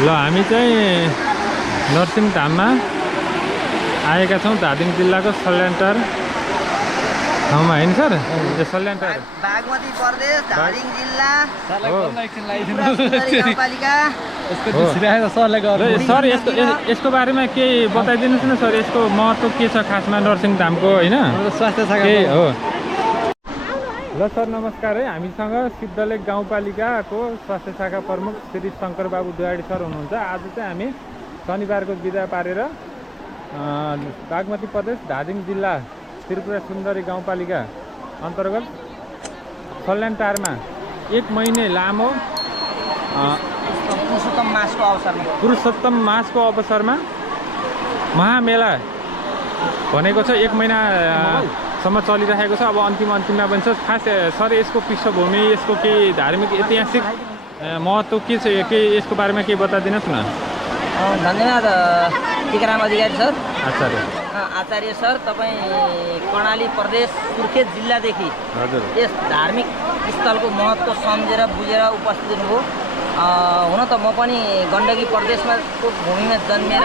ल हामी चाहिँ नरसिंहधाममा आएका छौँ। धादिङ जिल्लाको सल्यानटार ठाउँमा हैन सर? सल्यानटार बागमती प्रदेश धादिङ जिल्ला सर यसको बारेमा केही बताइदिनुहोस् न सर। यसको महत्त्व के छ खासमा नरसिंहधामको हैन? स्वास्थ्य शाखा हो। ल सर नमस्कार है। हामीसँग सिद्धलेक गाउँपालिकाको स्वास्थ्य शाखा प्रमुख श्री शङ्कर बाबु दुवाडी सर हुनुहुन्छ। आज चाहिँ हामी शनिबारको बिदा पारेर बागमती प्रदेश धादिङ जिल्ला त्रिपुरा सुन्दरी गाउँपालिका अन्तर्गत सल्यानटारमा 1 महिने लामो पुरुषोत्तम मासको अवसरमा महामेला भनेको छ। 1 महिनासम्म चलिरहेको छ। अब अन्तिममा पनि छ। खास सर यसको पृष्ठभूमि, यसको केही धार्मिक ऐतिहासिक महत्त्व के छ, यसको बारेमा केही बताइदिनुहोस् न। धन्यवाद टिकाराम अधिकारी सर। आचार्य सर, तपाईँ कर्णाली प्रदेश सुर्खेत जिल्लादेखि यस धार्मिक स्थलको महत्त्व सम्झेर बुझेर उपस्थित हुनुभयो। हुन त म पनि गण्डकी प्रदेशमा भूमिमा जन्मेर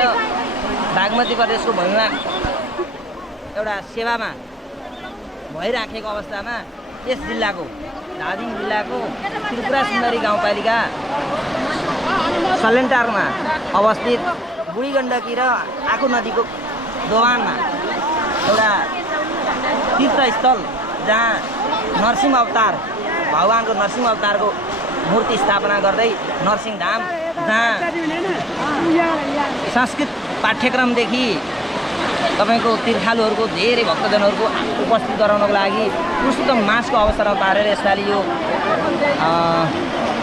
बागमती प्रदेशको भूमिमा एउटा सेवामा भइराखेको अवस्थामा यस जिल्लाको धादिङ जिल्लाको त्रिपुरा सुन्दरी गाउँपालिका सल्यानटारमा अवस्थित बुढी गण्डकी र आँखु नदीको दोभानमा एउटा तीर्थस्थल जहाँ नरसिंह अवतार भगवानको नरसिंह अवतारको मूर्ति स्थापना गर्दै नरसिंहधाम, जहाँ संस्कृत पाठ्यक्रमदेखि तपाईँको तीर्थालुहरूको धेरै भक्तजनहरूको उपस्थित गराउनको लागि पुरुषोत्तम मासको अवसरमा पारेर यसपालि यो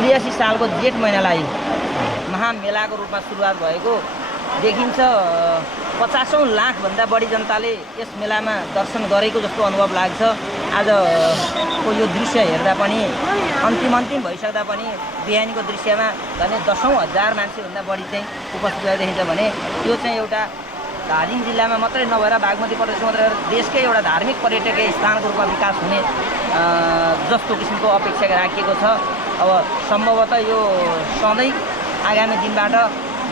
83 सालको जेठ महिनालाई महामेलाको रूपमा सुरुवात भएको देखिन्छ। 50औं लाखभन्दा बढी जनताले यस मेलामा दर्शन गरेको जस्तो अनुभव लाग्छ। आजको यो दृश्य हेर्दा पनि अन्तिम भइसक्दा पनि बिहानीको दृश्यमा झन् 10औं हजार मान्छेभन्दा बढी चाहिँ उपस्थित भएर देखिन्छ भने यो चाहिँ एउटा धादिङ जिल्लामा मात्रै नभएर बागमती प्रदेशमा मात्रै देशकै एउटा धार्मिक पर्यटकीय स्थानको रूपमा विकास हुने जस्तो किसिमको अपेक्षा राखिएको छ। अब सम्भवतः यो सधैँ आगामी दिनबाट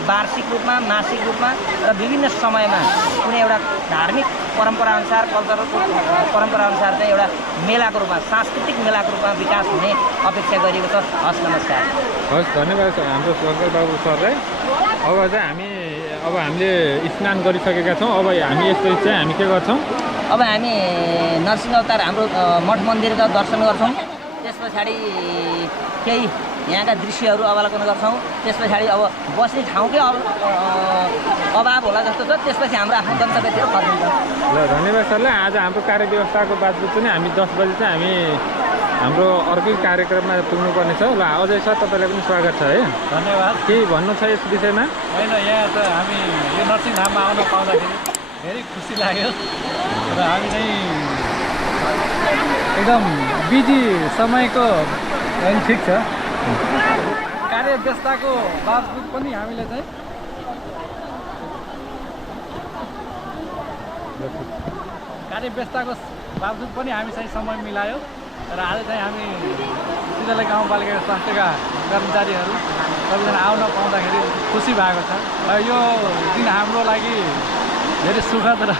वार्षिक रूपमा, मासिक रूपमा र विभिन्न समयमा कुनै एउटा धार्मिक परम्पराअनुसार, कल्चरको परम्पराअनुसार चाहिँ एउटा मेलाको रूपमा, सांस्कृतिक मेलाको रूपमा विकास हुने अपेक्षा गरिएको छ। हस्, नमस्कार। हस्, धन्यवाद हाम्रो शङ्कर बाबु सरलाई। अब हामीले स्नान गरिसकेका छौँ। अब हामी यसपछि चाहिँ हामी के गर्छौँ? अब हामी नरसिंह अवतार हाम्रो मठ मन्दिरका दर्शन गर्छौँ। त्यस पछाडि केही यहाँका दृश्यहरू अवलोकन गर्छौँ। त्यस पछाडि अब बस्ने ठाउँकै अभाव होला जस्तो छ। त्यसपछि हाम्रो आफ्नो गन्तव्यतिर फर्किन्छौँ। ल, धन्यवाद सरलाई। आज हाम्रो कार्य व्यवस्थाको बावजुद पनि हामी 10 बजी चाहिँ हामी हाम्रो अर्कै कार्यक्रममा पुग्नुपर्ने छ। ल, अजय सर तपाईँलाई पनि स्वागत छ है। धन्यवाद। केही भन्नु छ यस विषयमा? होइन, यहाँ त हामी यो नरसिंहधाममा आउन पाउँदाखेरि धेरै खुसी लाग्यो र हामी चाहिँ एकदम बिजी समयको ठिक छ। कार्य व्यस्तताको बावजुद पनि हामीले चाहिँ हामी चाहिँ समय मिलायो र आज चाहिँ हामी सिद्धलेक गाउँपालिकाका स्वास्थ्यका कर्मचारीहरू सबैजना आउन पाउँदाखेरि खुसी भएको छ र यो दिन हाम्रो लागि धेरै सुखद र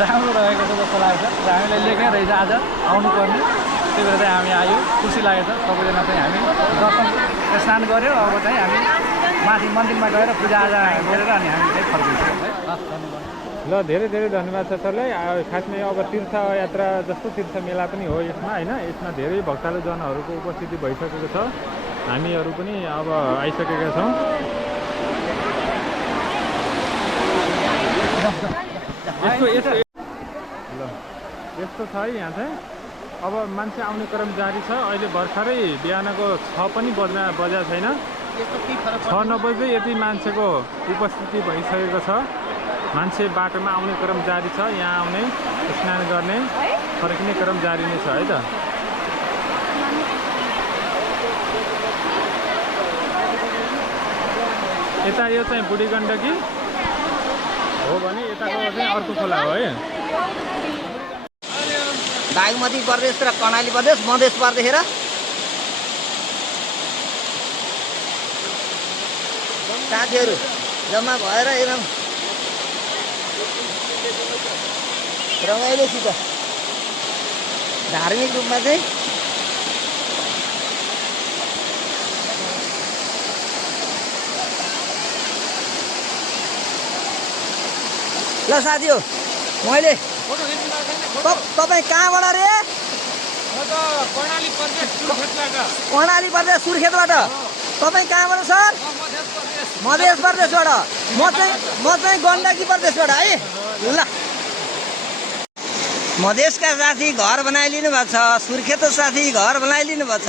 राम्रो रहेको छ जस्तो लाग्छ र हामीलाई लेखेर रहेछ आज आउनुपर्ने। त्यही भएर चाहिँ हामी आयो, खुसी लागेको छ। सबैजना चाहिँ हामी दर्शन स्नान गऱ्यो। अब चाहिँ हामी माथि मन्दिरमा गएर पूजाआजा गरेर अनि हामी चाहिँ फर्किन्छौँ है। धन्यवाद। ल, धेरै धन्यवाद छ सरलाई। खासमा अब तीर्थयात्रा जस्तो तीर्थ मेला पनि हो यसमा हैन? यसमा धेरै भक्तालुजनहरूको उपस्थिति भइसकेको छ। हामीहरू पनि अब आइसकेका छौँ। यस्तो छ है यहाँ चाहिँ। अब मान्छे आउने क्रम जारी छ। अहिले भर्खरै बिहानको 6 पनि बजा छैन। 6:09 बजे यति मान्छेको उपस्थिति भइसकेको छ। मान्छे बाटोमा आउने क्रम जारी छ। यहाँ आउने, स्नान गर्ने, फर्किने क्रम जारी नै छ है त। यता यो चाहिँ बुढी गण्डकी हो भने यताको चाहिँ अर्को खोला हो है। बागमती प्रदेश र कर्णाली प्रदेश मधेस प्रदेश र साथीहरू जम्मा भएर एकदम रमाइलोसित धार्मिक रूपमा चाहिँ ल साथी हो मैले तपाईँ कहाँबाट रे कर्णाली प्रदेश सुर्खेतबाट तपाईँ कहाँबाट सर मध्य प्रदेशबाट म चाहिँ गण्डकी प्रदेशबाट है ल मधेसका साथी घर बनाइलिनु भएको छ सुर्खेत साथी घर बनाइलिनु भएको छ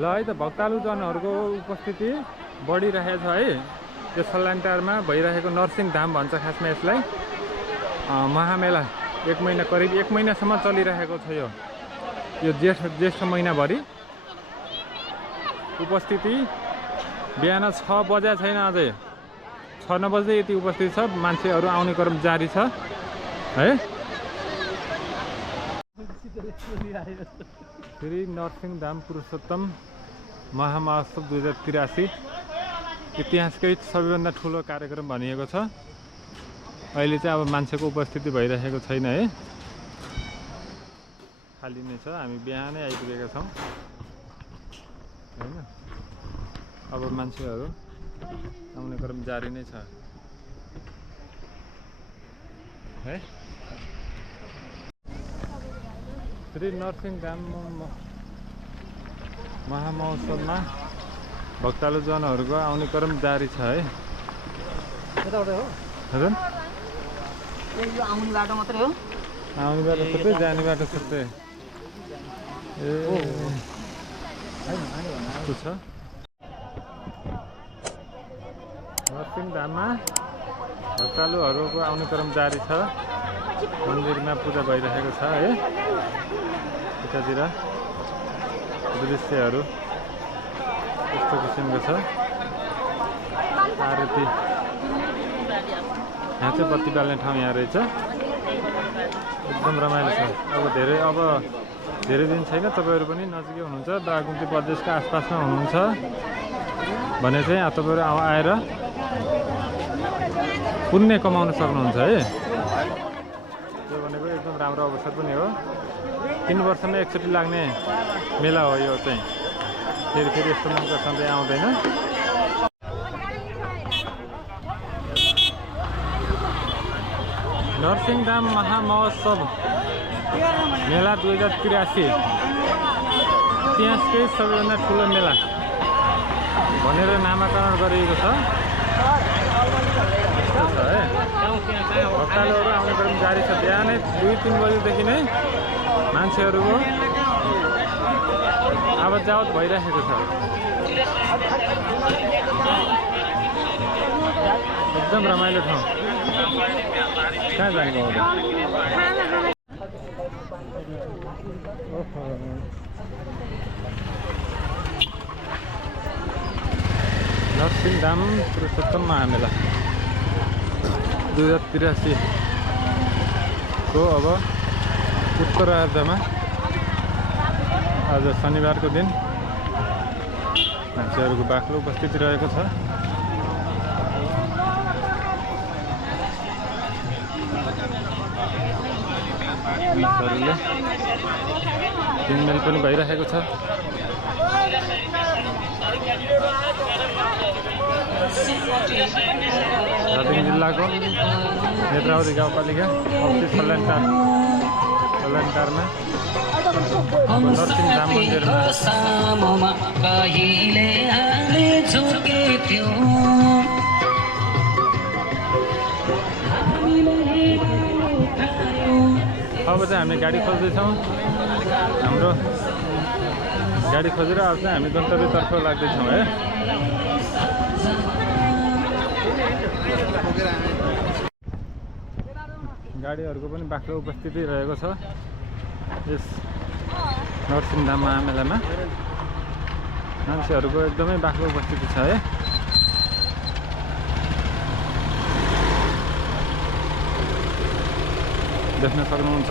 ल है त भक्तालुजनहरूको उपस्थिति बढिरहेछ है यो सल्यानटारमा भइरहेको नरसिंहधाम भन्छ खासमा यसलाई महामेला करिब एक महिनासम्म चलिरहेको छ यो ज्येष्ठ महिनाभरि उपस्थिति बिहान 6 बजे छैन अझै 6 बजे यति उपस्थित छ मान्छेहरू आउने क्रम जारी छ है श्री नरसिंहधाम पुरुषोत्तम महामहोत्सव 2083 इतिहासकै सबैभन्दा ठुलो कार्यक्रम भनिएको छ अहिले चाहिँ अब मान्छेको उपस्थिति भइरहेको छैन है खाली नै छ हामी बिहानै आइपुगेका छौँ हैन अब मान्छेहरू आउने क्रम जारी नै छ है श्री नरसिंहधाम महामहोत्सवमा भक्तालुजनहरूको आउने क्रम जारी छ है हजुर यो आउने बाटो मात्रै हो आउने बाटो छुट्टै जाने बाटो छुट्टै ए छ नरसिंहधाममा भक्तालुहरूको आउने क्रम जारी छ मन्दिरमा पूजा भइरहेको छ है यतातिर दृश्यहरू यस्तो किसिमको छ आरती यहाँ चाहिँ बत्ती बाल्ने ठाउँ यहाँ रहेछ एकदम रमाइलो छ अब धेरै दिन छैन तपाईँहरू पनि नजिकै हुनुहुन्छ बागमती प्रदेशका आसपासमा हुनुहुन्छ भने चाहिँ तपाईँहरू आएर पुण्य कमाउन सक्नुहुन्छ है त्यो भनेको एकदम राम्रो अवसर पनि हो 3 वर्षमा एकचोटि लाग्ने मेला हो यो चाहिँ फेरि यस्तो मौका सधैँ आउँदैन नरसिंहधाम महामहोत्सव मेला 2083 इतिहासकै सबैभन्दा ठुलो मेला भनेर नामाकरण गरिएको छ है भक्तालुहरू आउने क्रम जारी छ बिहानै 2-3 बजेदेखि नै मान्छेहरूको आवत जावत भइरहेको छ एकदम रमाइलो ठाउँ कहाँ जाने नरसिंहधाम पुरुषोत्तम महामेला 2083 को अब उत्तरार्धमा आज शनिबारको दिन मान्छेहरूको बाक्लो उपस्थिति रहेको छ मानिसहरूले किनमेल पनि भइरहेको छ दार्जिलिङ जिल्लाको नेत्रावती गाउँपालिका अवस्थित सल्यानटारमा नरसिंहधाम मन्दिरमा अब चाहिँ हामी गाडी खोज्दैछौँ हाम्रो गाडी खोजेर अब चाहिँ हामी गन्तव्यतर्फ लाग्दैछौँ है गाडीहरूको पनि बाक्लो उपस्थिति रहेको छ यस नरसिंहधाम महामेलामा मान्छेहरूको एकदमै बाक्लो उपस्थिति छ है देख्न सक्नुहुन्छ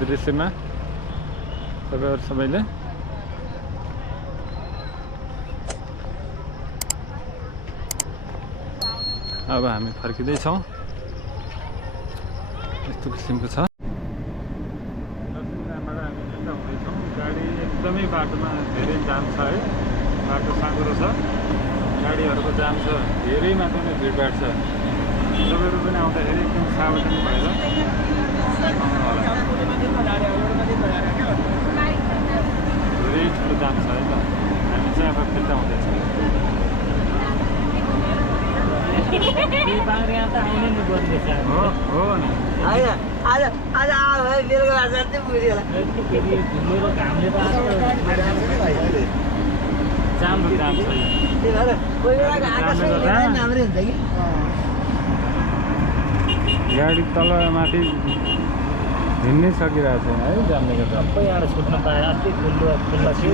दृश्यमा सबैले अब हामी फर्किँदैछौँ। यस्तो किसिमको छ। लक्ष्मीधामबाट हामी यता हुँदैछौँ। गाडी एकदमै बाटोमा धेरै जाम छ है, बाटो साँघुरो छ, गाडीहरूको जाम छ, धेरै मात्रामा भिडभाड छ। तपाईँहरू पनि आउँदाखेरि एकदम सावधानी भएर धेरै ठुलो जाम छ है त। हामी चाहिँ अब फिर्ता हुँदैछौँ। हो हो नि होइन आज आज आयो है मेरो भाषा चाहिँ बुझ्यो होला। जाम र जाम छ यहाँ। त्यही भएर कोही बेला आकाशमा राम्रै हुन्छ कि। गाडी तल माथि हिँड्नै सकिरहेको छैन है जामले गर्दा। सबै यहाँ छुट्न पाए अस्ति खुल्ला थियो।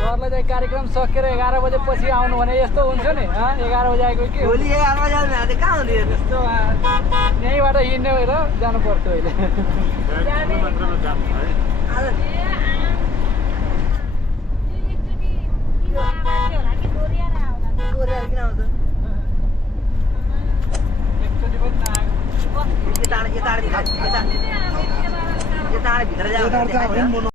सरलाई चाहिँ कार्यक्रम सकेर 11 बजेपछि आउनु भने यस्तो हुन्छ नि। 11 बजे आएको के भोलि 11 बजे आउनु भने कहाँ हुने हेर्नु। यस्तो यहीँबाट हिँडेर जानुपर्छ अहिले। गाडी ठुलो मात्रामा जाम छ है। आज कोरिया किन आउँछ? एकचोटि पनि नआएको। यता भित्र जाऊ।